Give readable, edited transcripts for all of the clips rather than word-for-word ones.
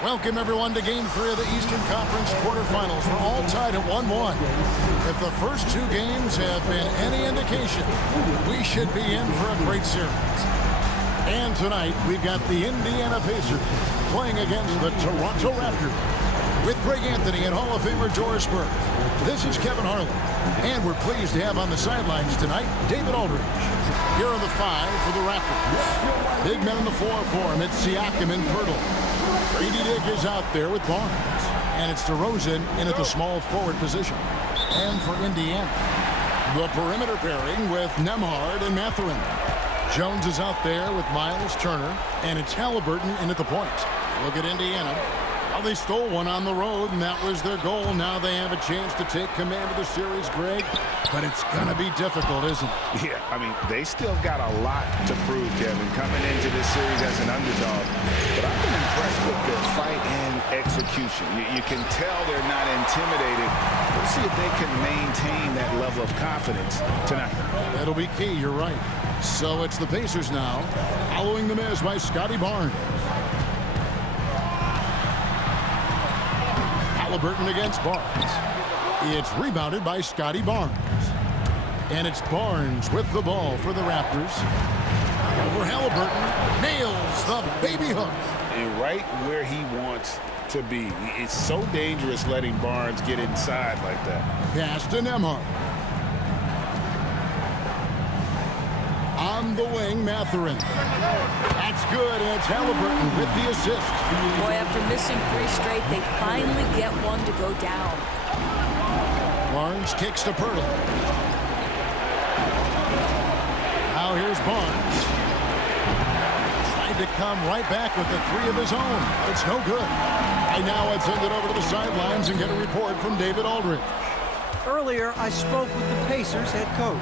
Welcome, everyone, to Game 3 of the Eastern Conference quarterfinals. We're all tied at 1-1. If the first two games have been any indication, we should be in for a great series. And tonight, we've got the Indiana Pacers playing against the Toronto Raptors. With Greg Anthony and Hall of Famer Doris Burke, this is Kevin Harlan. And we're pleased to have on the sidelines tonight, David Aldridge. Here are the five for the Raptors. Big men in the 4 for him. It's Siakam and Poeltl. Grady Dick is out there with Barnes. And it's DeRozan in at the small forward position. And for Indiana, the perimeter pairing with Nembhard and Mathurin. Jones is out there with Miles Turner. And it's Halliburton in at the point. Look at Indiana. Well, they stole one on the road, and that was their goal. Now they have a chance to take command of the series, Greg. But it's going to be difficult, isn't it? Yeah, I mean, they still got a lot to prove, Kevin, coming into this series as an underdog. But I've been impressed with their fight and execution. You can tell they're not intimidated. Let's see if they can maintain that level of confidence tonight. That'll be key, you're right. So it's the Pacers now, following the miss by Scotty Barnes. Halliburton against Barnes. It's rebounded by Scotty Barnes. And it's Barnes with the ball for the Raptors. Over Halliburton. Nails the baby hook. And right where he wants to be. It's so dangerous letting Barnes get inside like that. Pass to Nembhard. On the wing, Mathurin. That's good, and it's Halliburton with the assist. Boy, after missing 3 straight, they finally get one to go down. Barnes kicks to Poeltl. Now here's Barnes. Tried to come right back with the 3 of his own. It's no good. And now let's send it over to the sidelines and get a report from David Aldridge. Earlier, I spoke with the Pacers head coach.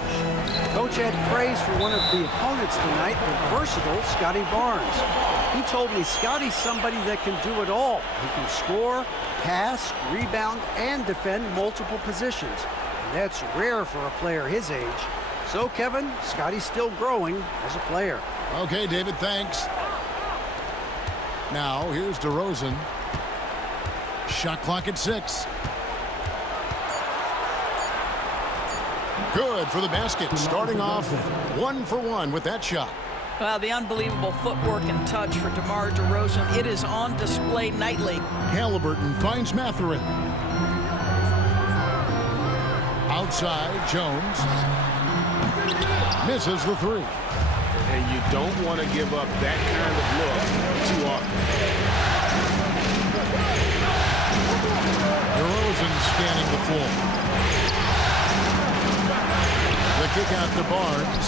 Coach had praise for one of the opponents tonight, the versatile Scotty Barnes. He told me Scotty's somebody that can do it all. He can score, pass, rebound, and defend multiple positions. And that's rare for a player his age. So, Kevin, Scotty's still growing as a player. Okay, David, thanks. Now, here's DeRozan. Shot clock at 6. Good for the basket, starting off 1 for 1 with that shot. Well, the unbelievable footwork and touch for DeMar DeRozan. It is on display nightly. Halliburton finds Mathurin. Outside, Jones. Misses the 3. And you don't want to give up that kind of look too often. DeRozan scanning the floor. The kick out to Barnes.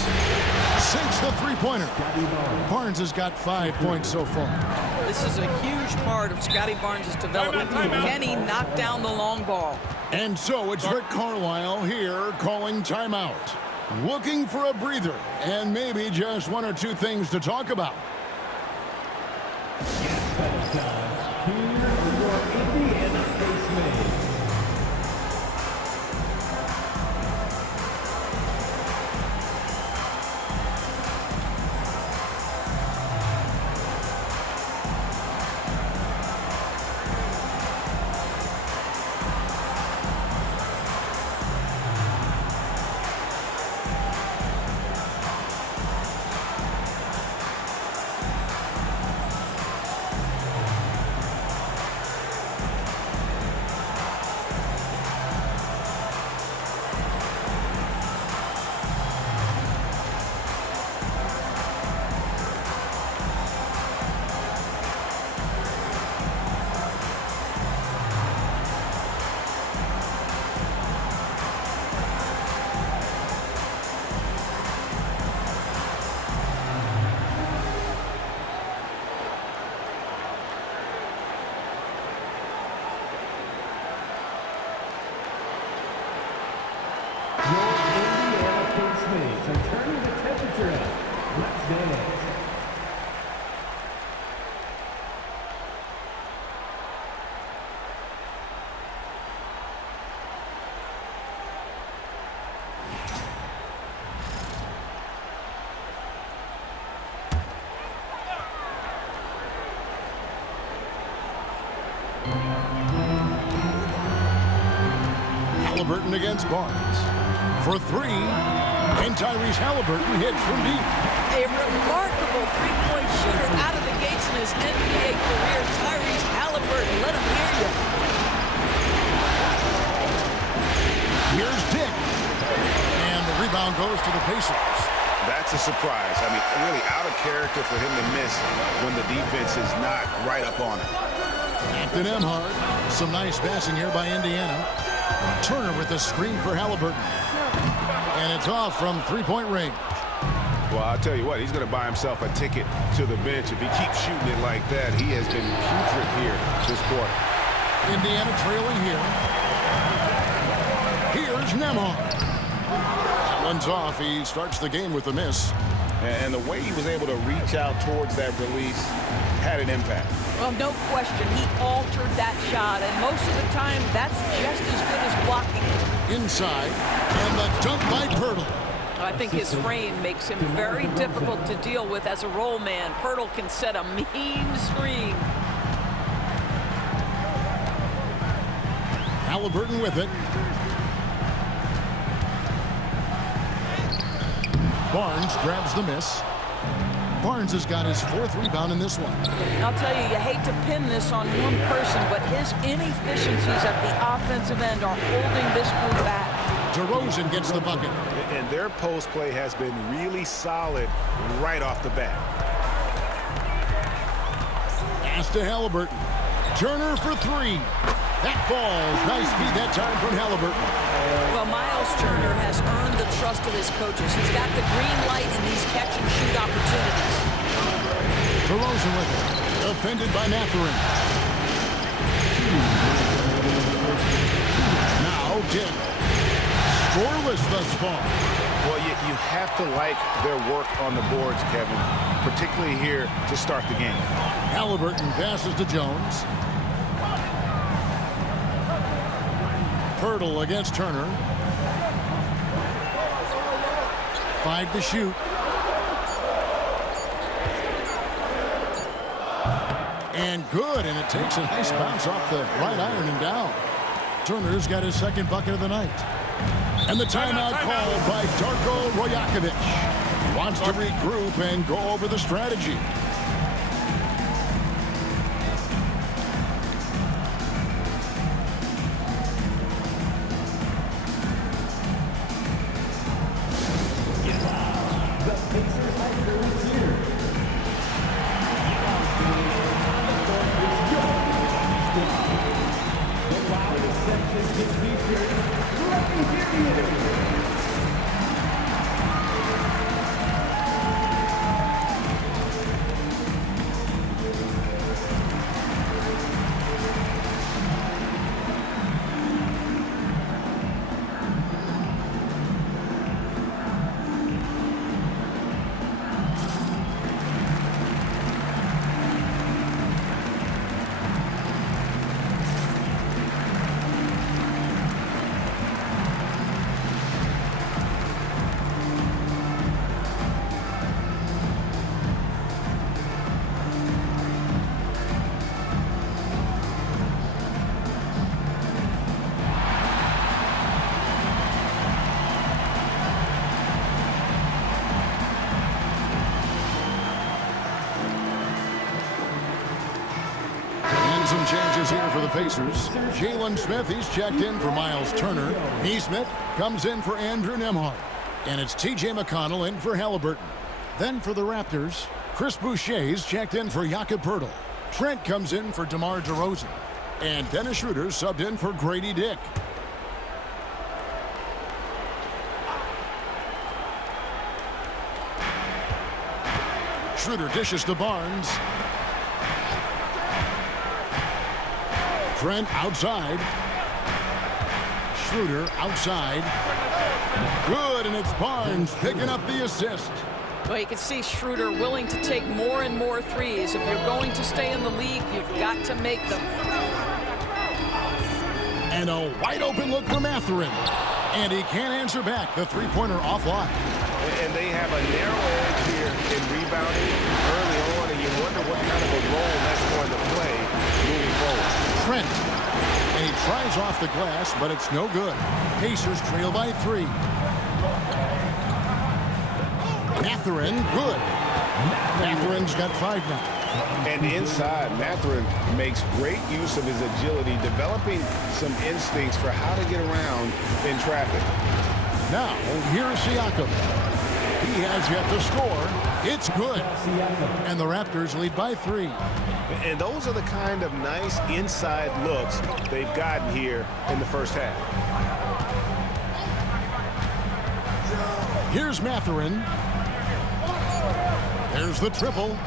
Sinks the three-pointer. Barnes has got 5 points so far. This is a huge part of Scotty Barnes' development. Can he knock down the long ball? And so it's Rick Carlisle here calling timeout. Looking for a breather and maybe just 1 or 2 things to talk about. Turning the temperature up. Let's dance. Halliburton against Barnes. For three, and Tyrese Halliburton hits from deep. A remarkable three-point shooter out of the gates in his NBA career. Tyrese Halliburton, let him hear you. Here's Dick. And the rebound goes to the Pacers. That's a surprise. I mean, really out of character for him to miss when the defense is not right up on it. Acton Emhart. Some nice passing here by Indiana. Turner with the screen for Halliburton. And it's off from three-point range. Well, I'll tell you what, he's going to buy himself a ticket to the bench. If he keeps shooting it like that, he has been putrid here this quarter. Indiana trailing here. Here's Nembhard. That one's off. He starts the game with a miss. And the way he was able to reach out towards that release had an impact. Well, no question, he altered that shot, and most of the time, that's just as good as blocking it. Inside, and the dunk by Poeltl. I think his frame makes him very difficult to deal with as a roll man. Poeltl can set a mean screen. Halliburton with it. Barnes grabs the miss. Barnes has got his fourth rebound in this one. I'll tell you, you hate to pin this on one person, but his inefficiencies at the offensive end are holding this group back. DeRozan gets the bucket. And their post play has been really solid right off the bat. Pass to Halliburton. Turner for three. That falls. Nice feed that time from Halliburton. Well, Miles Turner has earned the trust of his coaches. He's got the green light in these catch-and-shoot opportunities. DeRozan with it. Defended by Mathurin. Now Dick. Scoreless thus far. Well, you have to like their work on the boards, Kevin, particularly here to start the game. Halliburton passes to Jones. Poeltl against Turner. 5 to shoot. And good, and it takes a nice bounce off the right iron and down. Turner's got his second bucket of the night. And the timeout called by Darko Rajakovic. He wants to regroup and go over the strategy. Some changes here for the Pacers. Jalen Smith, he's checked in for Miles Turner. Nesmith comes in for Andrew Nembhard. And it's T.J. McConnell in for Halliburton. Then for the Raptors, Chris Boucher's checked in for Jakob Poeltl. Trent comes in for DeMar DeRozan. And Dennis Schroeder subbed in for Grady Dick. Schroeder dishes to Barnes. Trent outside. Schroeder outside. Good, and it's Barnes picking up the assist. Well, you can see Schroeder willing to take more and more threes. If you're going to stay in the league, you've got to make them. And a wide open look for Mathurin. And he can't answer back. The three-pointer offline. And they have a narrow edge here in rebounding early on, and you wonder what kind of a role that's going to play moving forward. Trent. And he tries off the glass, but it's no good. Pacers trail by 3. Mathurin, good. Mathurin's got 5 now. And inside, Mathurin makes great use of his agility, developing some instincts for how to get around in traffic. Now, here's Siakam. He has yet to score. It's good. And the Raptors lead by 3. And those are the kind of nice inside looks they've gotten here in the first half. Here's Mathurin. There's the triple.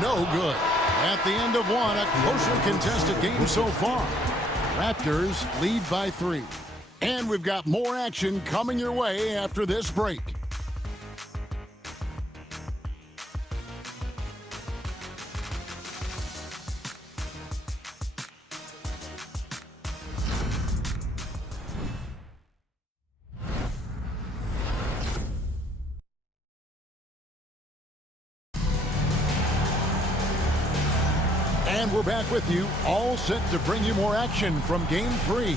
No good. At the end of one, a closely contested game so far. Raptors lead by 3. And we've got more action coming your way after this break. And we're back with you, all set to bring you more action from Game 3.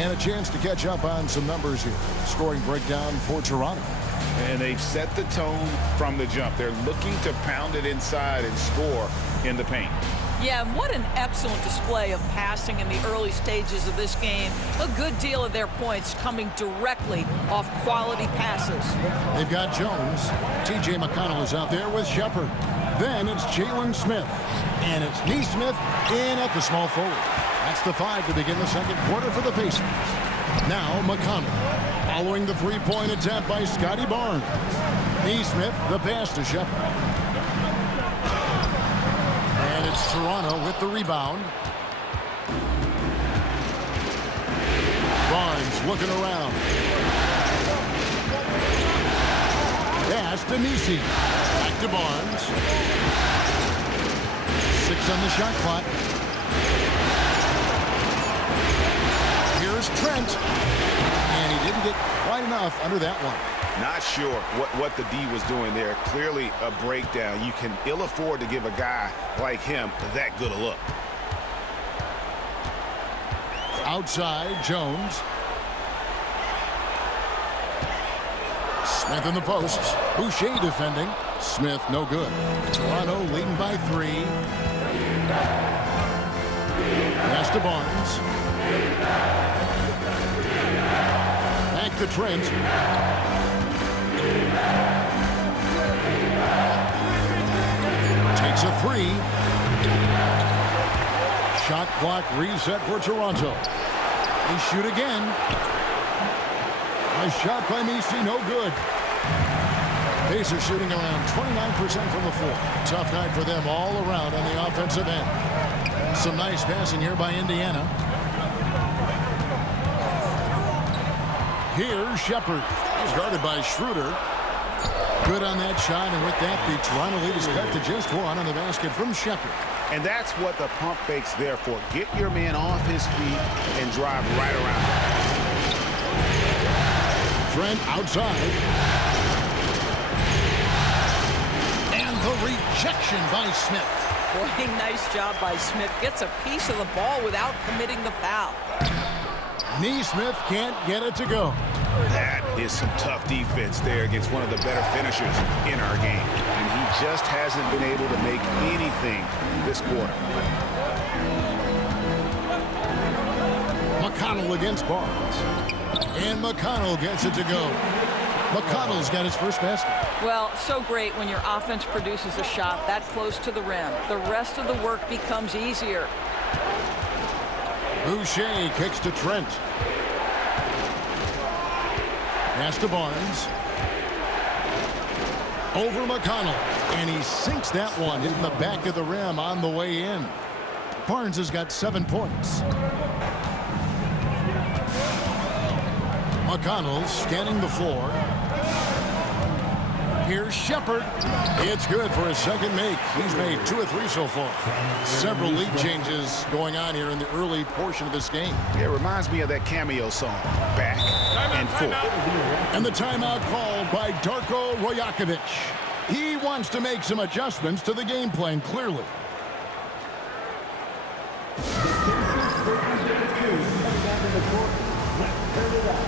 And a chance to catch up on some numbers here. Scoring breakdown for Toronto. And they've set the tone from the jump. They're looking to pound it inside and score in the paint. Yeah, and what an excellent display of passing in the early stages of this game. A good deal of their points coming directly off quality passes. They've got Jones. T.J. McConnell is out there with Shepard. Then it's Jalen Smith. And it's Nesmith in at the small forward. That's the 5 to begin the second quarter for the Pacers. Now McConnell following the three-point attempt by Scotty Barnes. Nesmith, the pass to Shepard. And it's Toronto with the rebound. Barnes looking around. Pass to Nisi. Back to Barnes. 6 on the shot clock. Here's Trent. And he didn't get quite enough under that one. Not sure what the D was doing there. Clearly a breakdown. You can ill afford to give a guy like him that good a look. Outside, Jones. Smith in the posts. Boucher defending. Smith no good. Toronto leading by 3. Pass to Barnes. Back to Trent. Takes a 3. Shot clock reset for Toronto. They shoot again. A shot by Nisi, no good. Pacers shooting around 29% from the floor. Tough night for them all around on the offensive end. Some nice passing here by Indiana. Here's Shepard. He's guarded by Schroeder. Good on that shot, and with that, the Toronto lead is cut to just 1 on the basket from Shepard. And that's what the pump fake's there for. Get your man off his feet and drive right around. Trent outside. And the rejection by Smith. Boy, nice job by Smith. Gets a piece of the ball without committing the foul. Nesmith can't get it to go. That is some tough defense there against one of the better finishers in our game. And he just hasn't been able to make anything this quarter. McConnell against Barnes. And McConnell gets it to go. McConnell's got his first basket. Well, so great when your offense produces a shot that close to the rim. The rest of the work becomes easier. Boucher kicks to Trent. Pass to Barnes. Over McConnell. And he sinks that one, hitting the back of the rim on the way in. Barnes has got 7 points. McConnell scanning the floor. Here's Shepard. It's good for his second make. He's made 2 or 3 so far. Several league changes going on here in the early portion of this game. It reminds me of that cameo song, Back and Forth. And the timeout called by Darko Rajakovic. He wants to make some adjustments to the game plan, clearly. the court. Let's turn it up.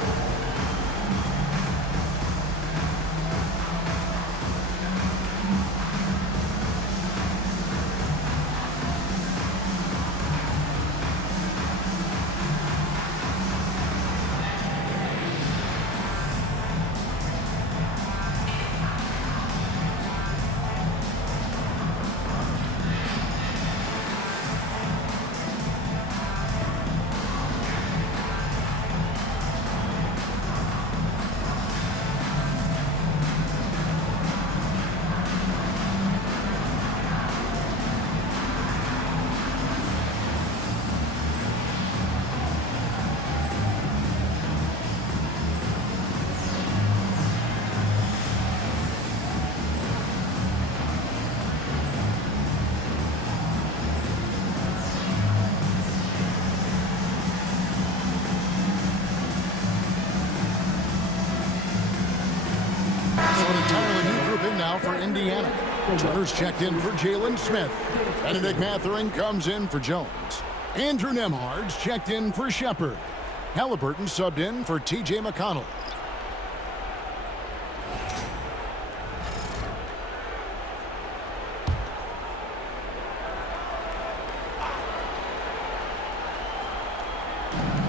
So an entirely new grouping now for Indiana. Turner's checked in for Jalen Smith. Benedict Mathurin comes in for Jones. Andrew Nembhard's checked in for Shepard. Halliburton subbed in for T.J. McConnell.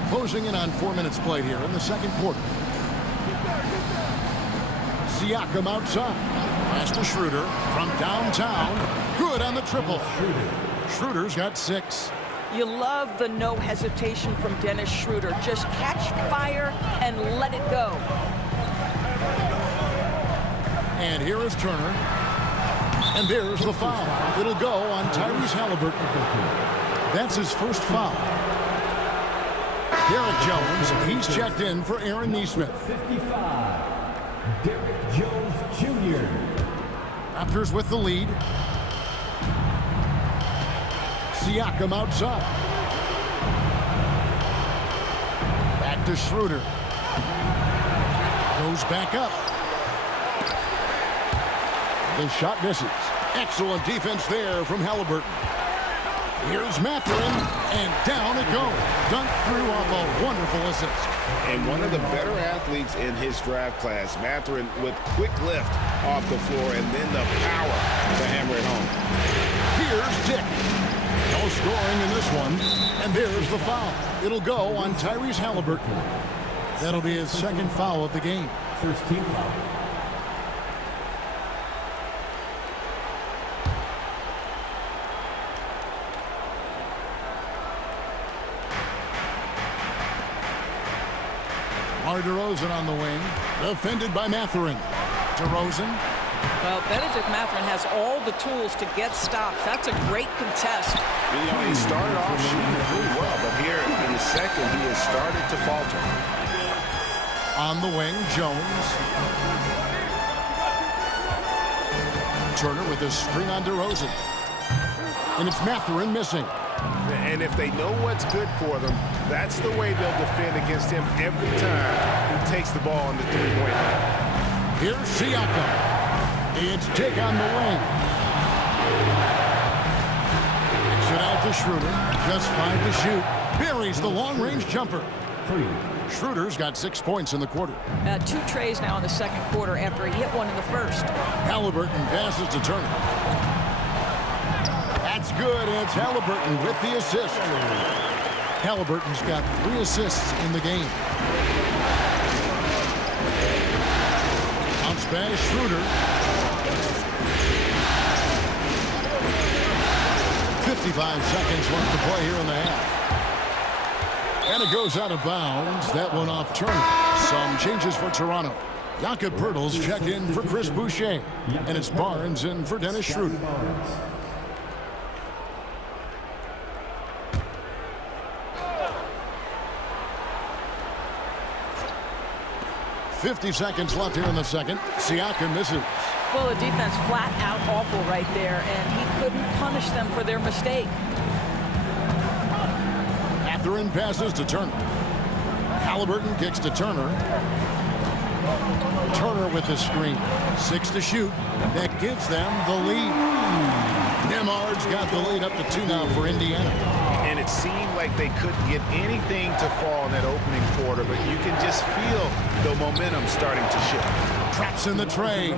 Closing in on 4 minutes played here in the second quarter. Siakam outside. Pass to Schroeder from downtown. Good on the triple. Schroeder's got 6. You love the no hesitation from Dennis Schroeder. Just catch fire and let it go. And here is Turner. And there's the foul. It'll go on Tyrese Halliburton. That's his first foul. Derek Jones, he's checked in for Aaron Nesmith. 55. Derek Jones Jr. Raptors with the lead. Siakam outside. Back to Schroeder. Goes back up. The shot misses. Excellent defense there from Halliburton. Here's Mathurin, and down it goes. Dunked through off a wonderful assist. And one of the better athletes in his draft class, Mathurin, with quick lift off the floor and then the power to hammer it home. Here's Dick. No scoring in this one. And there's the foul. It'll go on Tyrese Halliburton. That'll be his second foul of the game. First team foul. 'DeRozan on the wing. Defended by Mathurin. DeRozan. Well, Benedict Mathurin has all the tools to get stops. That's a great contest. You know, he started off shooting pretty well, but here in the second, he has started to falter. On the wing, Jones. Turner with a screen on DeRozan. And it's Mathurin missing. And if they know what's good for them, that's the way they'll defend against him every time he takes the ball on the three-point line. Here's Siakam. It's Dick on the wing. Kicks it out to Schroeder. Just 5 to shoot. Buries the long-range jumper. Schroeder's got 6 points in the quarter. 2 trays now in the second quarter after he hit one in the first. Halliburton passes to Turner. That's good, and it's Halliburton with the assist. Halliburton's got 3 assists in the game. Bounce pass, Schroeder. 55 seconds left to play here in the half. And it goes out of bounds. That one off Turner. Some changes for Toronto. Jakob Poeltl's checked in for Chris Boucher. And it's Barnes in for Dennis Schroeder. 50 seconds left here in the second. Siakam misses. Well, the defense flat out awful right there, and he couldn't punish them for their mistake. Mathurin passes to Turner. Halliburton kicks to Turner. Turner with the screen. 6 to shoot. That gives them the lead. Nembhard's got the lead up to 2 now for Indiana. And it seemed like they couldn't get anything to fall in that opening quarter, but you can just feel the momentum starting to shift. Traps in the tray.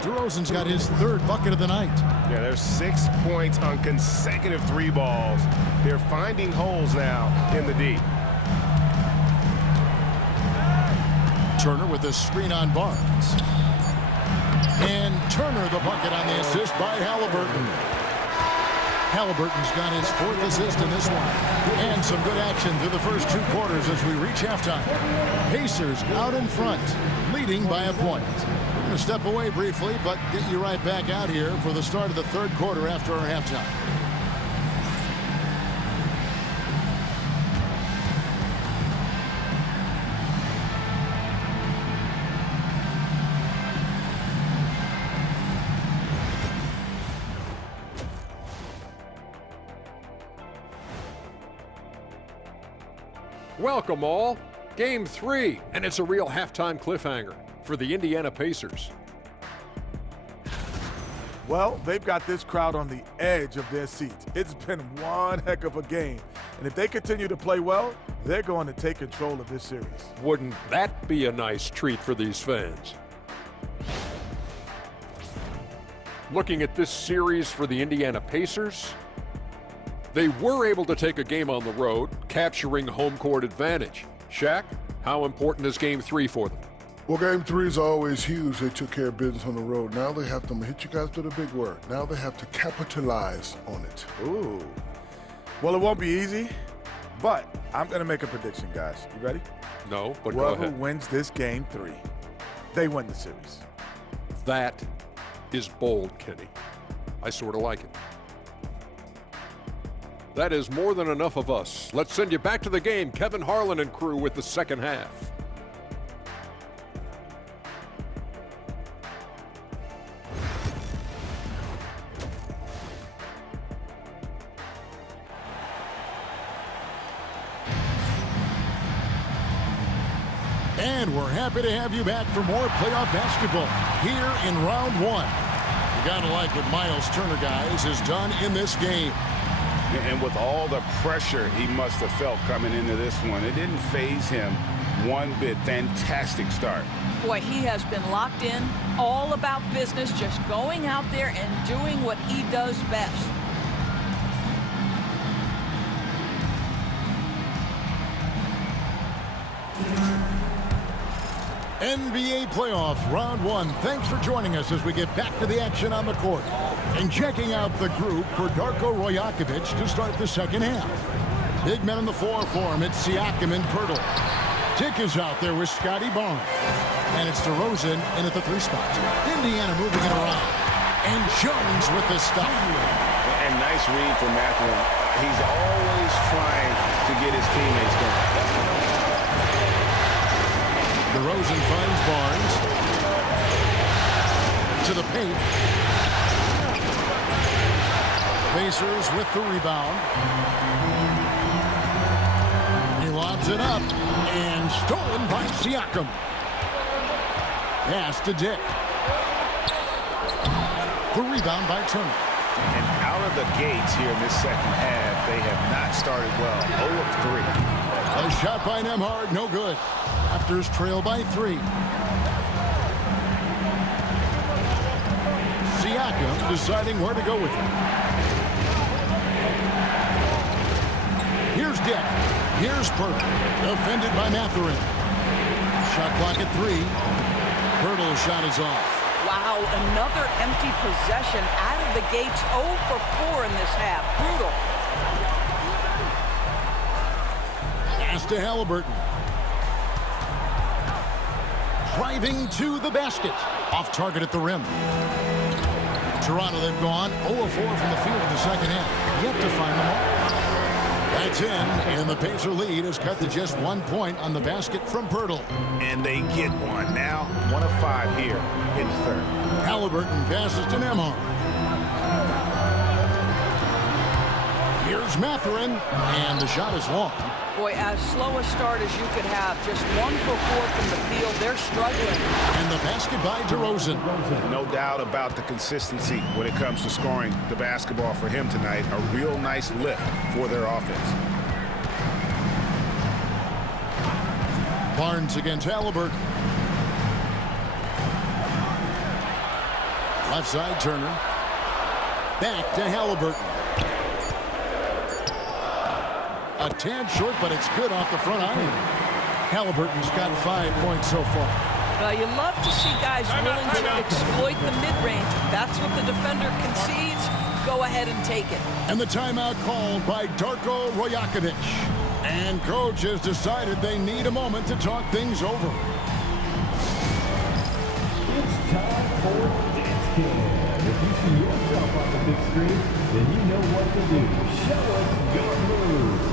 DeRozan's got his 3rd bucket of the night. Yeah, there's 6 points on consecutive 3 balls. They're finding holes now in the D. Turner with the screen on Barnes. And Turner the bucket on the assist by Halliburton. Halliburton's got his 4th assist in this one. And some good action through the first 2 quarters as we reach halftime. Pacers out in front, leading by a point. We're going to step away briefly, but get you right back out here for the start of the 3rd quarter after our halftime. Welcome all. Game 3, and it's a real halftime cliffhanger for the Indiana Pacers. Well, they've got this crowd on the edge of their seats. It's been one heck of a game. And if they continue to play well, they're going to take control of this series. Wouldn't that be a nice treat for these fans? Looking at this series for the Indiana Pacers, they were able to take a game on the road, capturing home court advantage. Shaq, how important is Game 3 for them? Well, Game 3 is always huge. They took care of business on the road. Now they have to hit you guys with a big word. Now they have to capitalize on it. Ooh. Well, it won't be easy, but I'm going to make a prediction, guys. You ready? No, but go Whoever ahead. wins this Game 3, they win the series. That is bold, Kenny. I sort of like it. That is more than enough of us. Let's send you back to the game. Kevin Harlan and crew with the second half. And we're happy to have you back for more playoff basketball here in round 1. You gotta like what Miles Turner, guys, has done in this game. And with all the pressure he must have felt coming into this one, it didn't faze him one bit. Fantastic start. Boy, he has been locked in, all about business, just going out there and doing what he does best. NBA playoffs, round 1. Thanks for joining us as we get back to the action on the court. And checking out the group for Darko Rajakovic to start the second half. Big men in the 4 for him. It's Siakam and Poeltl. Tick is out there with Scotty Barnes. And it's DeRozan in at the 3 spot. Indiana moving it around. And Jones with the stop. And nice read from Matthew. He's always trying to get his teammates going. DeRozan finds Barnes. To the paint. Pacers with the rebound. He lobs it up. And stolen by Siakam. Pass to Dick. The rebound by Turner. And out of the gates here in this second half, they have not started well. 0 of 3. A shot by Nembhard, no good. Raptors trail by 3. Siakam deciding where to go with it. Here's Dick. Here's Poeltl. Defended by Mathurin. Shot clock at 3. Poeltl's shot is off. Wow, another empty possession out of the gates. 0 for 4 in this half. Brutal. Pass to Halliburton. Driving to the basket. Off target at the rim. Toronto, they've gone 0 of 4 from the field in the second half. Yet to find them all. That's in, and the Pacer lead is cut to just 1 point on the basket from Poeltl. And they get one. Now 1 of 5 here in the third. Halliburton passes to Nembhard. Here's Here's Mathurin, and the shot is long. Boy, as slow a start as you could have. Just 1 for 4 from the field. They're struggling. And the basket by DeRozan. No doubt about the consistency when it comes to scoring the basketball for him tonight. A real nice lift for their offense. Barnes against Halliburton. Left side, Turner. Back to Halliburton. A tad short, but it's good off the front iron. Halliburton's got 5 points so far. Well, you love to see guys willing to exploit the mid-range. That's what the defender concedes. Go ahead and take it. And the timeout called by Darko Rajakovic. And coach has decided they need a moment to talk things over. It's time for Dance Cam. If you see yourself on the big screen, then you know what to do. Show us your moves.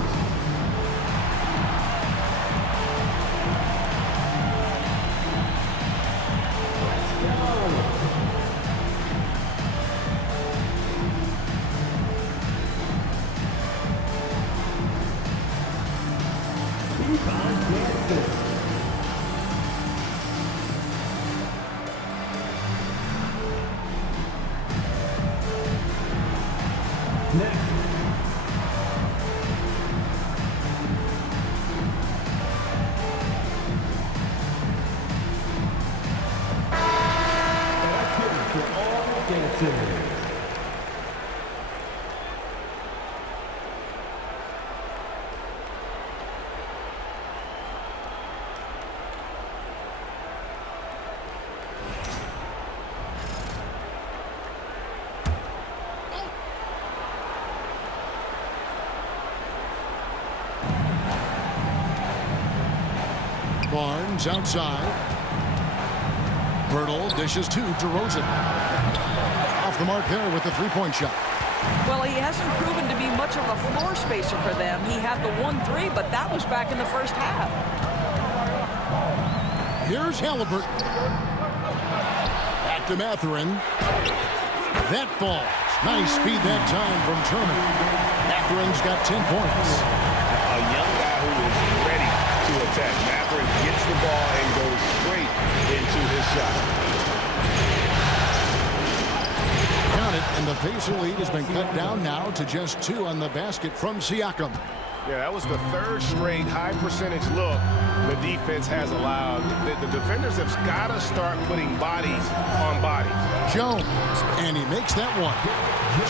Barnes outside. Bertle dishes to DeRozan. Off the mark there with the three-point shot. Well, he hasn't proven to be much of a floor spacer for them. He had the 1-3, but that was back in the first half. Here's Halliburton. Back to Mathurin. That falls. Nice speed that time from Turner. Mathurin's got 10 points. A young guy who is ready to attack. Mathurin gets the ball and goes straight into his shot. Count it, and the Pacer lead has been cut down now to just 2 on the basket from Siakam. Yeah, that was the third straight high percentage look the defense has allowed. The defenders have got to start putting bodies on bodies. Jones, and he makes that one.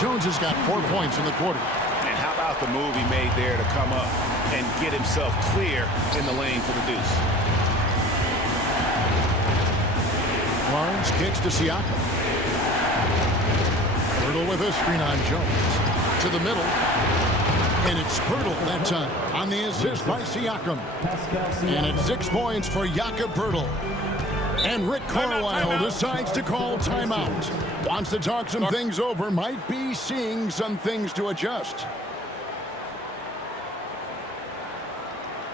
Jones has got 4 points in the quarter. And how about the move he made there to come up and get himself clear in the lane for the deuce? Barnes kicks to Siakam. Bertle with a screen on Jones. To the middle. And it's Bertle that time on the assist by Siakam. And it's 6 points for Jakob Bertle. And Rick Carlisle decides to call timeout. Wants to talk some things over. Might be seeing some things to adjust.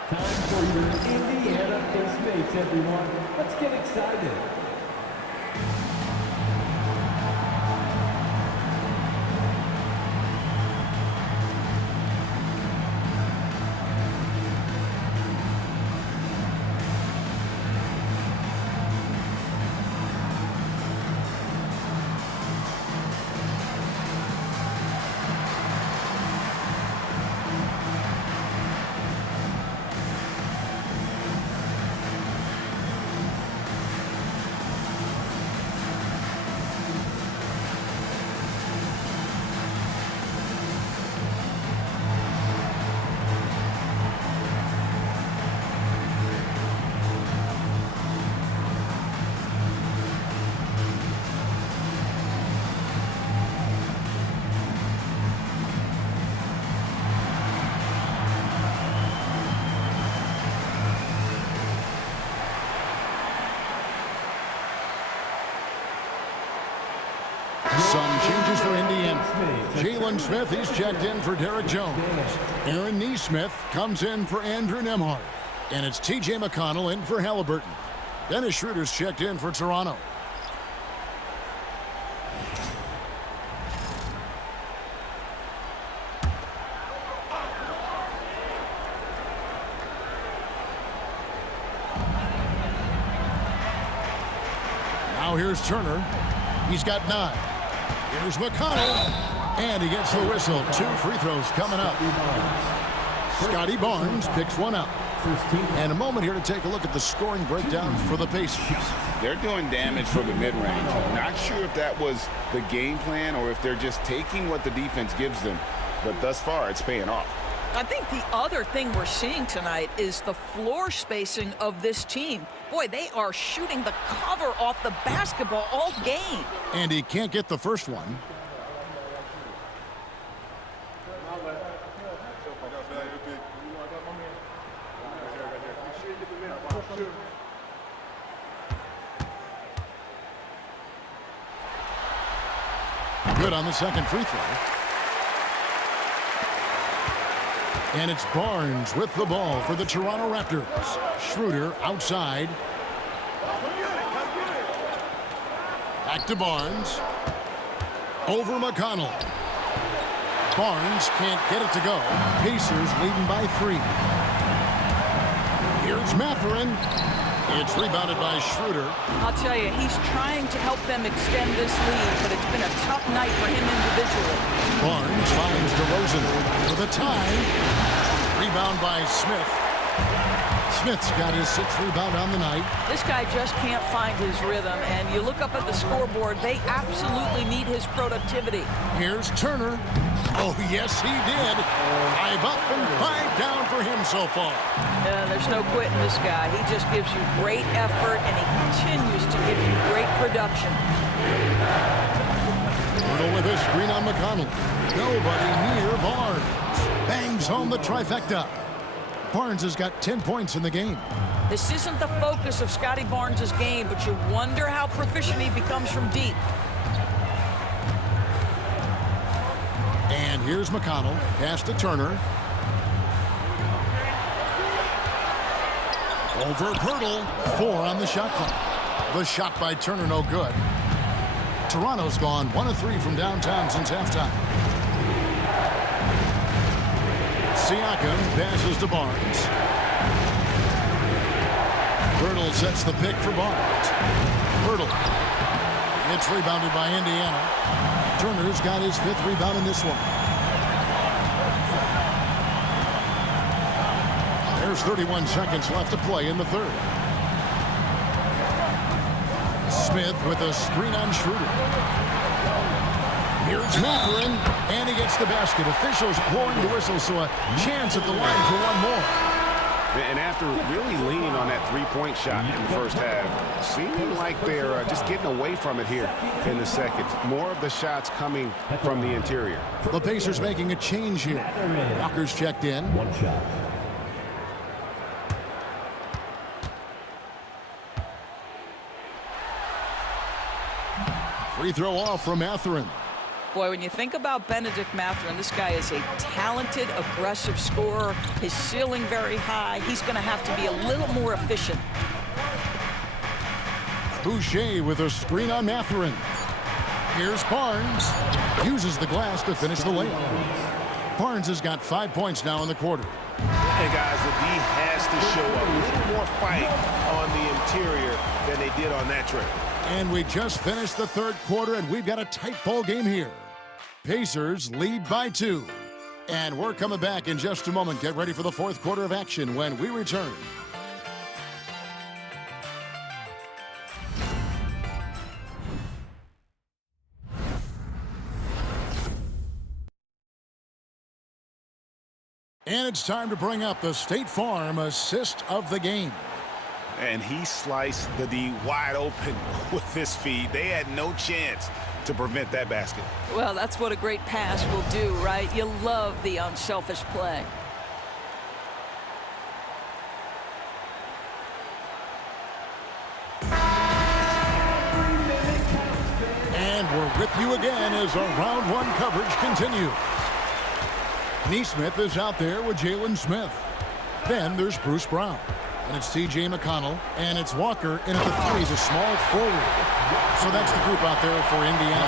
Time for your Indiana Pacemates, everyone. Let's get excited. Some changes for Indiana. Jalen Smith, he's checked in for Derek Jones. Aaron Nesmith comes in for Andrew Nembhard. And it's T.J. McConnell in for Halliburton. Dennis Schroeder's checked in for Toronto. Here's Turner. He's got 9. Here's McConnell. And he gets the whistle. 2 free throws coming up. Scotty Barnes picks one up. And a moment here to take a look at the scoring breakdown for the Pacers. They're doing damage from the mid-range. Not sure if that was the game plan or if they're just taking what the defense gives them. But thus far, it's paying off. I think the other thing we're seeing tonight is the floor spacing of this team. Boy, they are shooting the cover off the basketball all game. And he can't get the first one. Good on the second free throw. And it's Barnes with the ball for the Toronto Raptors. Schroeder outside. Back to Barnes. Over McConnell. Barnes can't get it to go. Pacers leading by 3. Here's Mathurin. It's rebounded by Schroeder. I'll tell you, he's trying to help them extend this lead, but it's been a tough night for him individually. Barnes finds DeRozan for the tie. Rebound by Smith. Smith's got his 6th rebound on the night. This guy just can't find his rhythm, and you look up at the scoreboard, they absolutely need his productivity. Here's Turner. Oh, yes, he did. 5 up and 5 down for him so far. There's no quitting this guy. He just gives you great effort, and he continues to give you great production. Turner with a screen on McConnell. Nobody near Barnes. Bangs home the trifecta. Barnes has got 10 points in the game. This isn't the focus of Scotty Barnes' game, but you wonder how proficient he becomes from deep. And here's McConnell. Pass to Turner. Over Pirtle. 4 on the shot clock. The shot by Turner no good. Toronto's gone 1 of 3 from downtown since halftime. Siakam passes to Barnes. Pirtle sets the pick for Barnes. Pirtle. It's rebounded by Indiana. Turner's got his 5th rebound in this one. There's 31 seconds left to play in the third. Smith with a screen on Schroeder. Here's Mathurin, and he gets the basket. Officials blowing the whistle, so a chance at the line for one more. And after really leaning on that three-point shot in the first half, seeming like they're just getting away from it here in the second. More of the shots coming from the interior. The Pacers making a change here. Walker's checked in. 1 shot. Free throw off from Mathurin. Boy, when you think about Benedict Mathurin, this guy is a talented, aggressive scorer. His ceiling very high. He's going to have to be a little more efficient. Boucher with a screen on Mathurin. Here's Barnes. Uses the glass to finish the layup. Barnes has got 5 points now in the quarter. And guys, the D has to show a little more fight on the interior than they did on that trip. And we just finished the third quarter, and we've got a tight ball game here. Pacers lead by 2. And we're coming back in just a moment. Get ready for the fourth quarter of action when we return. And it's time to bring up the State Farm assist of the game. And he sliced the D wide open with this feed. They had no chance to prevent that basket. Well, that's what a great pass will do, right? You love the unselfish play. And we're with you again as our round 1 coverage continues. Neesmith is out there with Jalen Smith. Then there's Bruce Brown. And it's T.J. McConnell. And it's Walker in at the 3, the small forward. So that's the group out there for Indiana.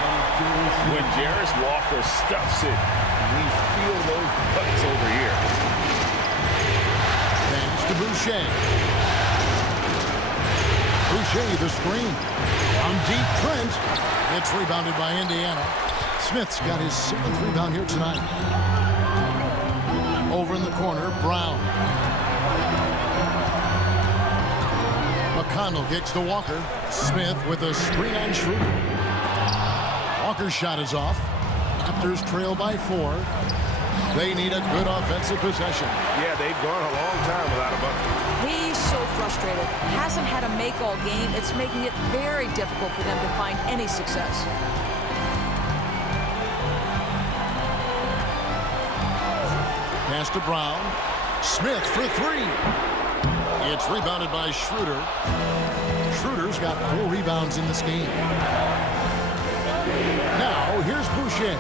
When Jarris Walker stuffs it, we feel those buckets over here. Thanks to Boucher. Boucher, the screen. From deep, Trent. It's rebounded by Indiana. Smith's got his 7th rebound here tonight. Over in the corner, Brown. McConnell kicks to Walker. Smith with a screen on Schroeder. Walker's shot is off. Raptors trail by 4. They need a good offensive possession. Yeah, they've gone a long time without a bucket. He's so frustrated. Hasn't had a make all game. It's making it very difficult for them to find any success. Pass to Brown. Smith for 3. It's rebounded by Schroeder. Schroeder's got 4 rebounds in this game. Now, here's Boucher.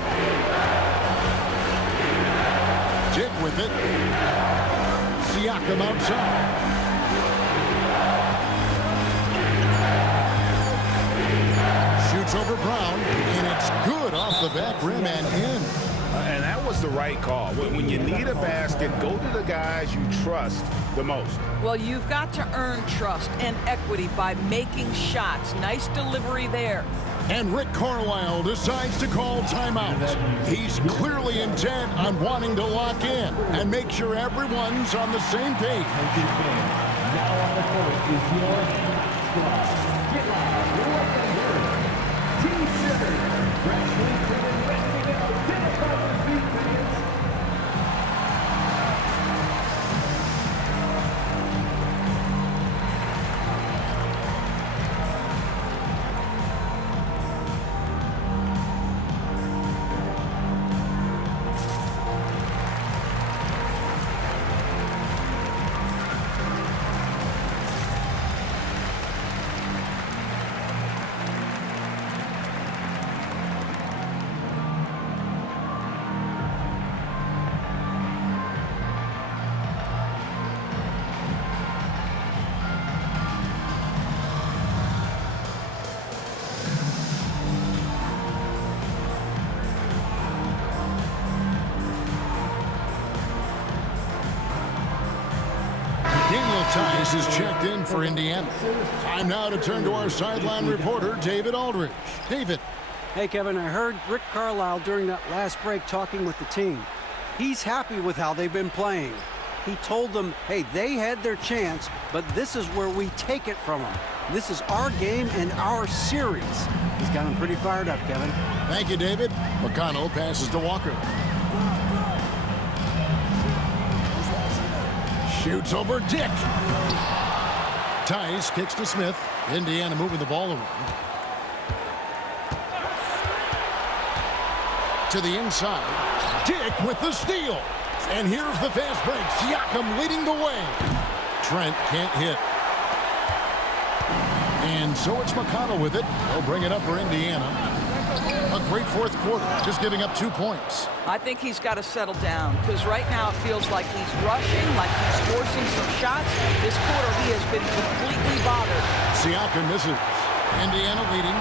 Dick with it. Siakam outside. Shoots over Brown, and it's good off the back rim and in. And that was the right call. When you need a basket, go to the guys you trust the most. Well, you've got to earn trust and equity by making shots. Nice delivery there. And Rick Carlisle decides to call timeout. He's clearly intent on wanting to lock in and make sure everyone's on the same page. Now on the court is your squad. Get loud. Team Shivers. Freshly printed, ready to go. Get up on your feet, fans. Tice is checked in for Indiana. Time now to turn to our sideline reporter, David Aldridge. David. Hey, Kevin, I heard Rick Carlisle during that last break talking with the team. He's happy with how they've been playing. He told them, hey, they had their chance, but this is where we take it from them. This is our game and our series. He's got them pretty fired up, Kevin. Thank you, David. McConnell passes to Walker. Shoots over Dick. Tice kicks to Smith. Indiana moving the ball around. To the inside. Dick with the steal. And here's the fast break. Siakam leading the way. Trent can't hit. And so it's McConnell with it. They'll bring it up for Indiana. A great fourth quarter, just giving up 2 points. I think he's got to settle down because right now it feels like he's rushing, like he's forcing some shots. This quarter he has been completely bothered. Siakam misses. Indiana leading.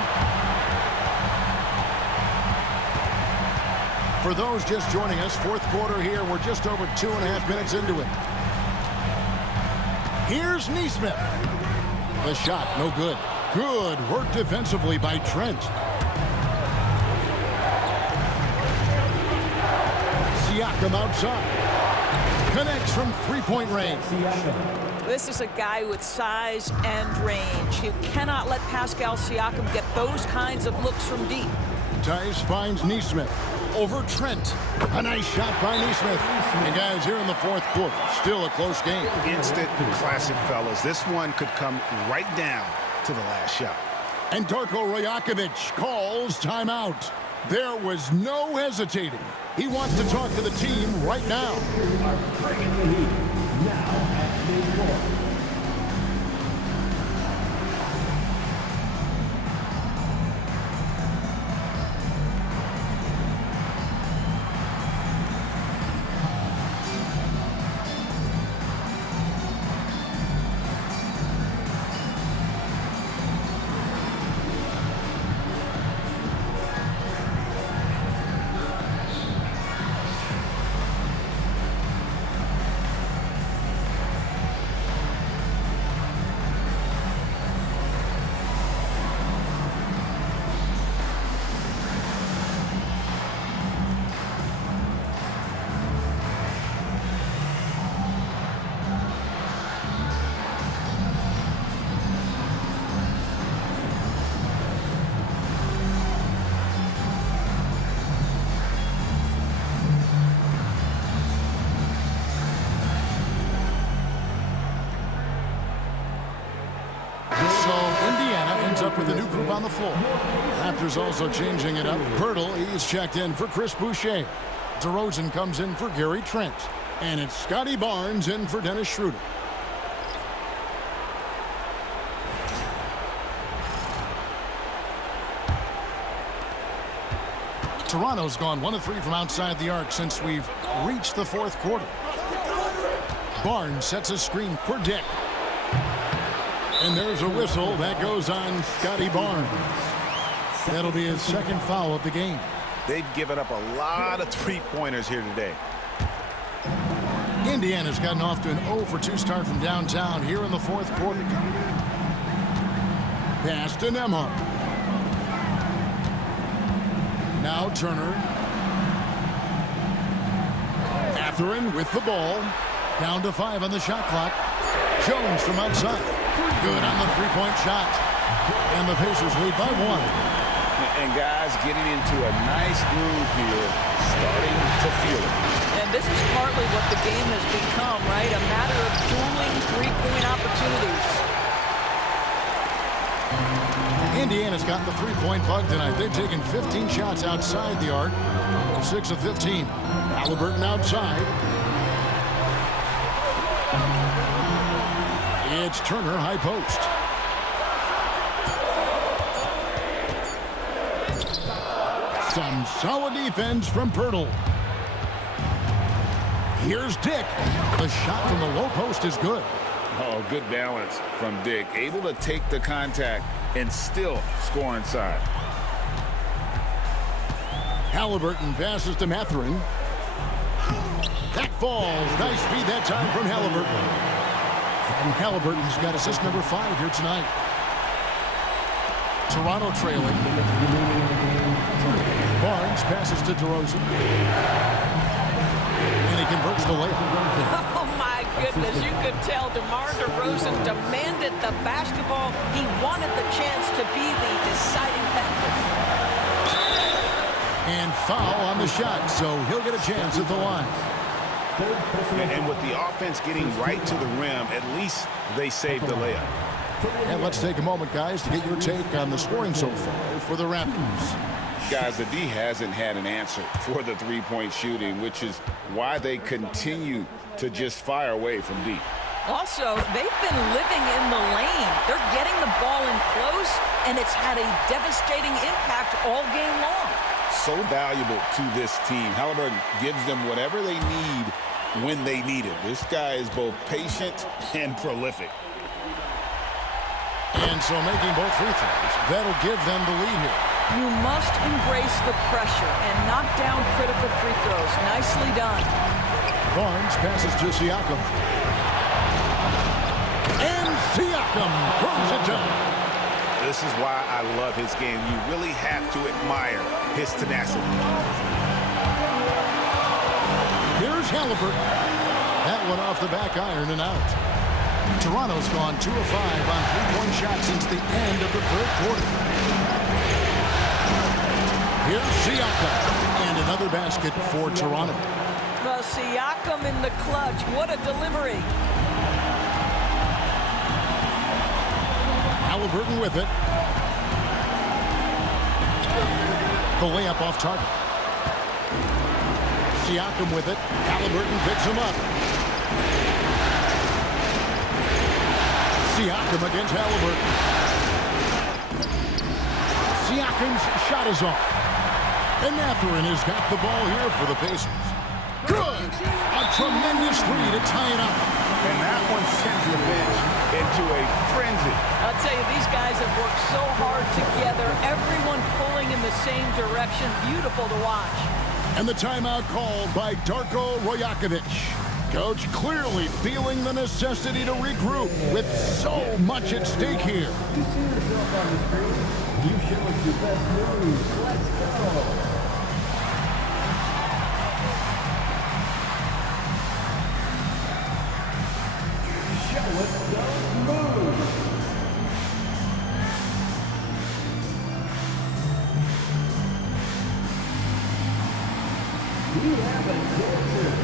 For those just joining us, fourth quarter here. We're just over 2.5 minutes into it. Here's Nesmith. The shot, no good. Good work defensively by Trent. Siakam outside. Connects from three-point range. This is a guy with size and range. You cannot let Pascal Siakam get those kinds of looks from deep. Tice finds Nesmith over Trent. A nice shot by Nesmith. And guys, here in the fourth quarter, still a close game. Instant classic, fellas. This one could come right down to the last shot. And Darko Rajakovic calls timeout. There was no hesitating. He wants to talk to the team right now. Bringing the heat. Now at midcourt. Indiana ends up with a new group on the floor. Raptors also changing it up. Pirtle, he's checked in for Chris Boucher. DeRozan comes in for Gary Trent. And it's Scotty Barnes in for Dennis Schroeder. Toronto's gone 1 of 3 from outside the arc since we've reached the fourth quarter. Barnes sets a screen for Dick. And there's a whistle that goes on Scotty Barnes. That'll be his second foul of the game. They've given up a lot of three-pointers here today. Indiana's gotten off to an 0-for-2 start from downtown here in the fourth quarter. Pass to Nembhard. Now Turner. Mathurin with the ball. Down to 5 on the shot clock. Jones from outside. Good on the three-point shot. And the Pacers lead by 1. And guys getting into a nice groove here, starting to feel it. And this is partly what the game has become, right? A matter of dueling three-point opportunities. Indiana's gotten the three-point bug tonight. They've taken 15 shots outside the arc. 6 of 15. Halliburton outside. It's Turner, high post. Some solid defense from Pirtle. Here's Dick. The shot from the low post is good. Oh, good balance from Dick. Able to take the contact and still score inside. Halliburton passes to Mathurin. That falls. Nice feed that time from Halliburton. And Halliburton's got assist number 5 here tonight. Toronto trailing. Barnes passes to DeRozan. And he converts the layup. Oh, my goodness. You could tell DeMar DeRozan demanded the basketball. He wanted the chance to be the deciding factor. And foul on the shot, so he'll get a chance at the line. And with the offense getting right to the rim, at least they saved the layup. And let's take a moment, guys, to get your take on the scoring so far for the Raptors. Guys, the D hasn't had an answer for the three-point shooting, which is why they continue to just fire away from deep. Also, they've been living in the lane. They're getting the ball in close, and it's had a devastating impact all game long. So valuable to this team. Halliburton gives them whatever they need when they need it. This guy is both patient and prolific. And so making both free throws, that'll give them the lead here. You must embrace the pressure and knock down critical free throws. Nicely done. Barnes passes to Siakam. And Siakam throws it down. This is why I love his game. You really have to admire his tenacity. Here's Halliburton. That one off the back iron and out. Toronto's gone 2 of 5 on three-point shots since the end of the third quarter. Here's Siakam. And another basket for Toronto. Well, Siakam in the clutch. What a delivery. Halliburton with it. The layup off target. Siakam with it. Halliburton picks him up. Siakam against Halliburton. Siakam's shot is off. And Mathurin has got the ball here for the Pacers. Good! A tremendous three to tie it up. And that one sends the bench into a frenzy. I'll tell you, these guys have worked so hard together. Everyone pulling in the same direction. Beautiful to watch. And the timeout called by Darko Rajakovic. Coach clearly feeling the necessity to regroup with so much at stake here. You see yourself on the screen. You show us your best moves. Let's go. Show us those moves. We have a dancer.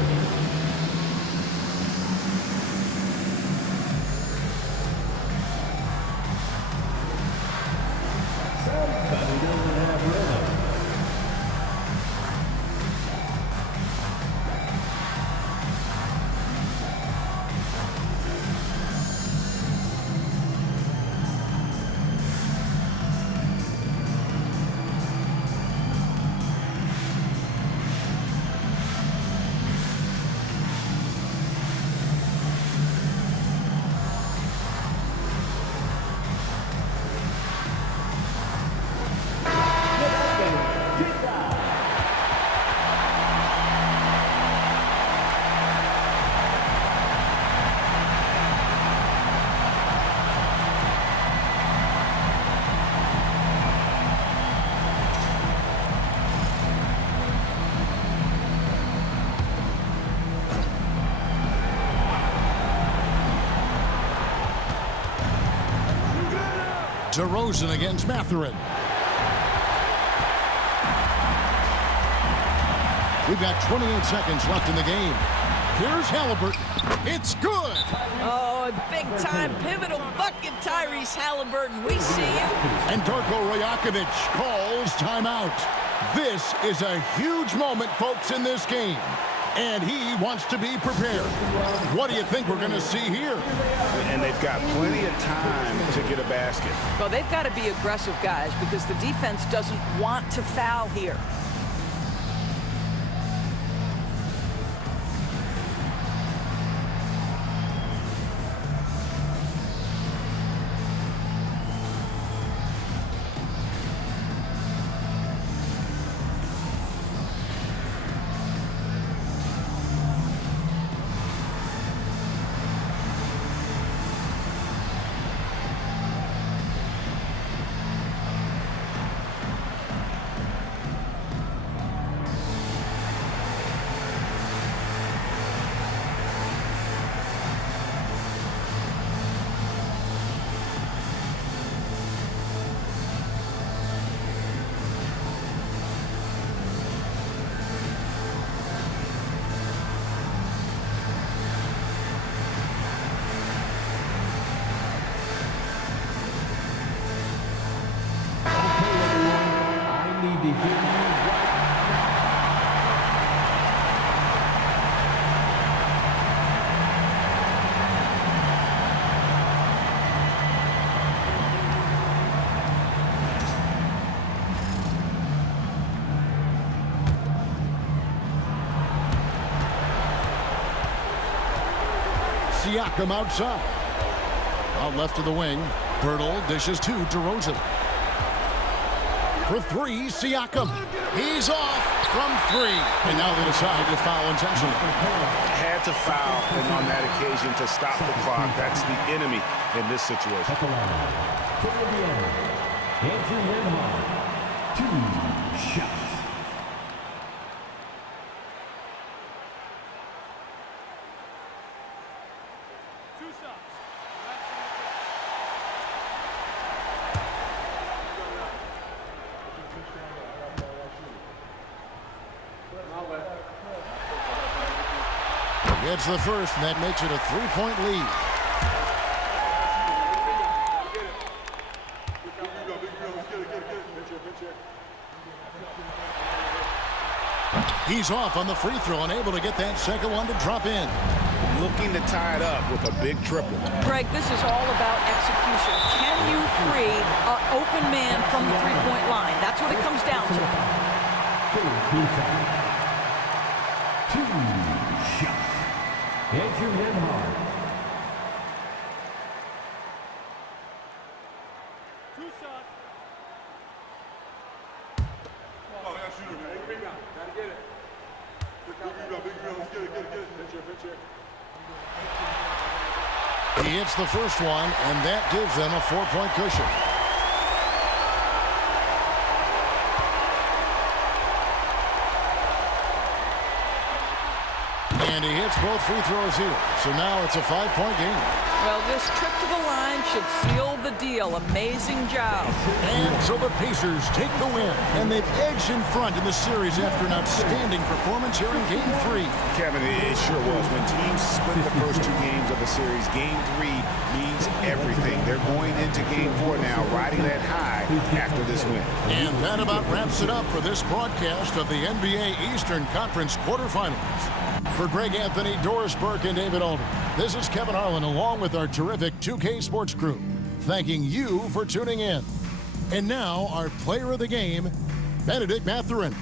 DeRozan against Mathurin. We've got 28 seconds left in the game. Here's Halliburton. It's good. Oh, big-time pivotal bucket, Tyrese Halliburton. We see you. And Darko Rajakovic calls timeout. This is a huge moment, folks, in this game. And he wants to be prepared. What do you think we're going to see here? And they've got plenty of time to get a basket. Well, they've got to be aggressive, guys, because the defense doesn't want to foul here. Siakam outside. Out left of the wing. Birtle dishes to DeRozan. For three, Siakam. He's off from three. And now they decide to foul intentionally. Had to foul, and on that occasion to stop the clock. That's the enemy in this situation. For Indiana, Andrew Nembhard, 2 shots. Gets the first, and that makes it a three-point lead. He's off on the free throw and able to get that second one to drop in. Looking to tie it up with a big triple. Greg, this is all about execution. Can you free an open man from the three-point line? That's what it comes down to. 2 shots. Andrew Nembhard. 2 shots. Oh, I got shooter, man. Big rebound. Gotta get it. Big rebound. Let's get it. Pinch it. He hits the first one, and that gives them a 4-point cushion. And he hits both free throws here. So now it's a 5-point game. Well, this trip to the line should seal the deal. Amazing job. And so the Pacers take the win. And they've edged in front in the series after an outstanding performance here in Game 3. Kevin, it sure was. When teams split the first 2 games of a series, Game 3 means everything. They're going into Game 4 now, riding that high after this win. And that about wraps it up for this broadcast of the NBA Eastern Conference quarterfinals. For Greg Anthony, Doris Burke, and David Alden, this is Kevin Harlan along with our terrific 2K Sports crew, thanking you for tuning in. And now, our player of the game, Benedict Mathurin.